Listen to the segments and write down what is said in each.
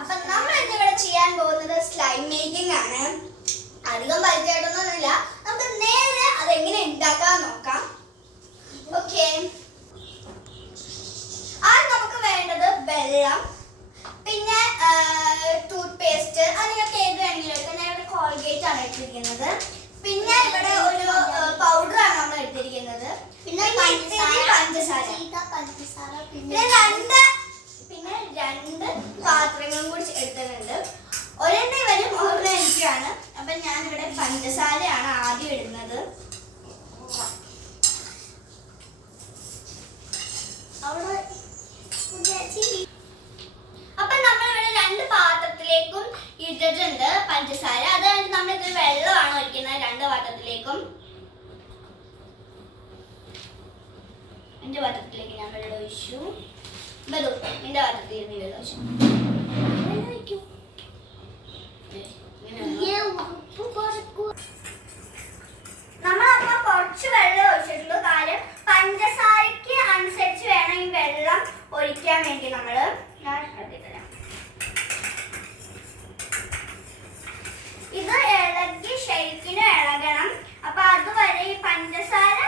അപ്പൊ നമ്മൾ ഇന്നിവിടെ ചെയ്യാൻ പോകുന്നത് സ്ലൈം മേക്കിംഗ് ആണ്. അധികം പരിചയമായിട്ടൊന്നുമില്ല. നമുക്ക് നേരെ അതെങ്ങനെ ഉണ്ടാക്കാൻ നോക്കാം. ഓക്കെ, ആദ്യം നമുക്ക് വേണ്ടത് വെള്ളം, പിന്നെ ടൂത്ത് പേസ്റ്റ്, അത് നിങ്ങൾക്ക് ഏത് വേണമെങ്കിലും എടുക്കാം. ഞാൻ ഇവിടെ കോൾഗേറ്റ് ആണ് എടുത്തിരിക്കുന്നത്. പിന്നെ ഇവിടെ ഒരു പൗഡറാണ് നമ്മൾ എടുത്തിരിക്കുന്നത്. പിന്നെ പഞ്ചസാര, പിന്നെ രണ്ട് പാത്രങ്ങളും കൂടി എടുത്തിട്ടുണ്ട്. ഒരെണ്ണം വരും, ഒരെണ്ണം എനിക്കാണ്. അപ്പൊ ഞാനിവിടെ പഞ്ചസാരയാണ് ആദ്യം ഇടുന്നത്. അപ്പൊ നമ്മളിവിടെ രണ്ട് പാത്രത്തിലേക്കും ഇട്ടിട്ടുണ്ട് പഞ്ചസാര. അത് കഴിഞ്ഞിട്ട് നമ്മളിത് വെള്ളമാണ് ഒഴിക്കുന്നത് രണ്ട് പാത്രത്തിലേക്കും. എന്റെ പാത്രത്തിലേക്ക് ഞാൻ വെള്ളം ഒഴിച്ചു. എന്റെ പാത്രത്തിലേക്ക് വെള്ളം ഒഴിച്ചു. നമ്മളപ്പോ കുറച്ച് വെള്ളം ഒഴിച്ചിട്ടുള്ളൂ. കാര്യം പഞ്ചസാരക്ക് അനുസരിച്ച് വേണം ഈ വെള്ളം ഒഴിക്കാൻ വേണ്ടി. നമ്മള് ഇത് ഇളകി ശരിക്കിനും ഇളകണം. അപ്പൊ അതുവരെ ഈ പഞ്ചസാര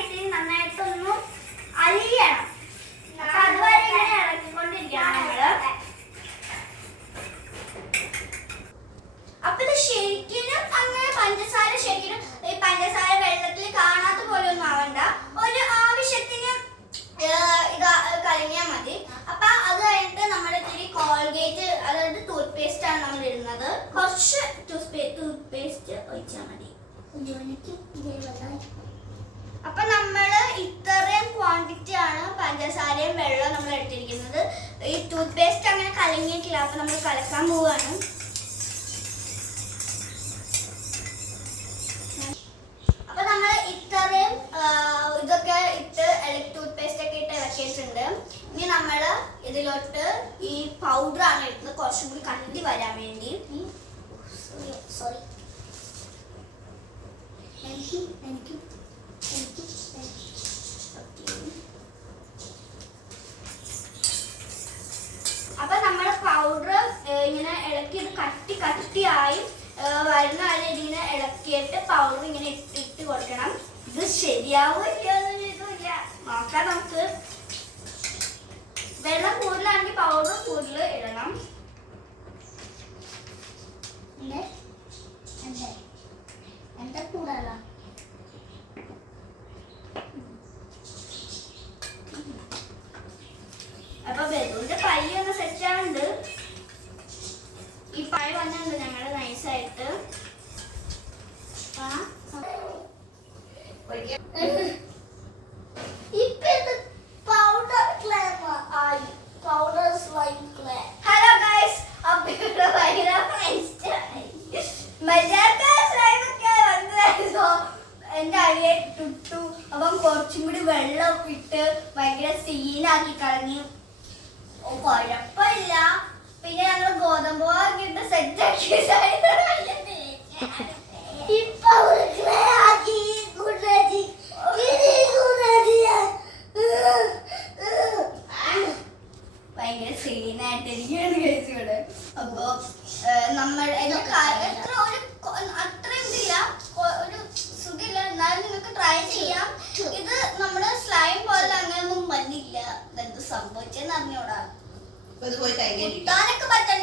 ഇത്തിരി നന്നായിട്ടൊന്നും അലിയണം. അപ്പൊ അതുവരെ ഇങ്ങനെ ഇളക്കിക്കൊണ്ടിരിക്കണം നമ്മള്. അപ്പൊ ഇത് ശരിക്കിനും അങ്ങനെ പഞ്ചസാര ശരിക്കിനും ഈ പഞ്ചസാര വെള്ളത്തിൽ കാണാത്ത പോലെ ഒന്നും ആവണ്ട. ഒരു ആവശ്യത്തിന് ഇത് കലങ്ങിയാൽ മതി. അപ്പൊ അത് കഴിഞ്ഞിട്ട് നമ്മൾ ഇത്തിരി കോൾഗേറ്റ്, അതായത് ടൂത്ത് പേസ്റ്റ് ആണ് നമ്മൾ ഇടുന്നത്. കുറച്ച് ടൂത്ത് പേസ്റ്റ് ഒഴിച്ചാൽ മതി. അപ്പൊ നമ്മള് ഇത്രയും ക്വാണ്ടിറ്റി ആണ് പഞ്ചസാരയും വെള്ളവും നമ്മൾ എടുത്തിരിക്കുന്നത്. ഈ ടൂത്ത് പേസ്റ്റ് അങ്ങനെ കലങ്ങിയിട്ടില്ല. അപ്പൊ നമ്മൾ കലക്കാൻ പോവാണ്. അപ്പൊ നമ്മൾ ഇത്രയും ഇതൊക്കെ ഇട്ട് ടൂത്ത് പേസ്റ്റ് ഒക്കെ ഇട്ട് ഇളക്കിയിട്ടുണ്ട്. ഇനി നമ്മള് ഇതിലോട്ട് ഈ പൗഡർ ആണ് ഇടുന്നത്, കുറച്ചും കൂടി കട്ടി വരാൻ വേണ്ടി. സോറി, അപ്പൊ നമ്മള് പൗഡർ ഇങ്ങനെ ഇളക്കി ഇത് കട്ടിയായി വരുന്ന വരെ ഇതിങ്ങനെ ഇളക്കിയിട്ട് പൗഡർ ഇങ്ങനെ ഇട്ട് കൊടുക്കണം. ഇത് ശരിയാവില്ല, നോക്കാം നമുക്ക്. വെള്ളം കൂടുതലാണെങ്കിൽ പൗഡർ കൂടുതൽ ഇടണം. എന്താ കൂടുതല? അപ്പൊ ബലൂണിന്റെ പൈ ഒന്ന് സെറ്റ് ആവുന്നുണ്ട്. ഈ പഴ വന്നിട്ടുണ്ട് ഞങ്ങള് നൈസായിട്ട്. ഹലോ ഗൈസ്, അപ്പൊ ഇവിടെ എന്റെ അയ്യെ ടുട്ടു. അപ്പം കുറച്ചും കൂടി വെള്ളം ഇട്ട് ഭയങ്കര സീനാക്കി കളഞ്ഞു. കുഴപ്പമില്ല. പിന്നെ ഞങ്ങൾ ഗോതമ്പ് ആക്കിയിട്ട് സെറ്റ് ആക്കി ഭയങ്കര സീനായിട്ടിരിക്കുകയാണ് കേസ് ഇവിടെ. അപ്പൊ നമ്മൾ അത്രയും ഇതില്ല, ഒരു സുഖമില്ല. എന്നാലും നിങ്ങൾക്ക് ട്രൈ ചെയ്യാം. ഇത് നമ്മള് സ്ലൈം പോലെ അങ്ങനെയൊന്നും വന്നില്ല. എന്ത് സംഭവിച്ചെന്ന് അറിഞ്ഞൂടാ. കിട്ടാനൊക്കെ പറ്റണ്ട.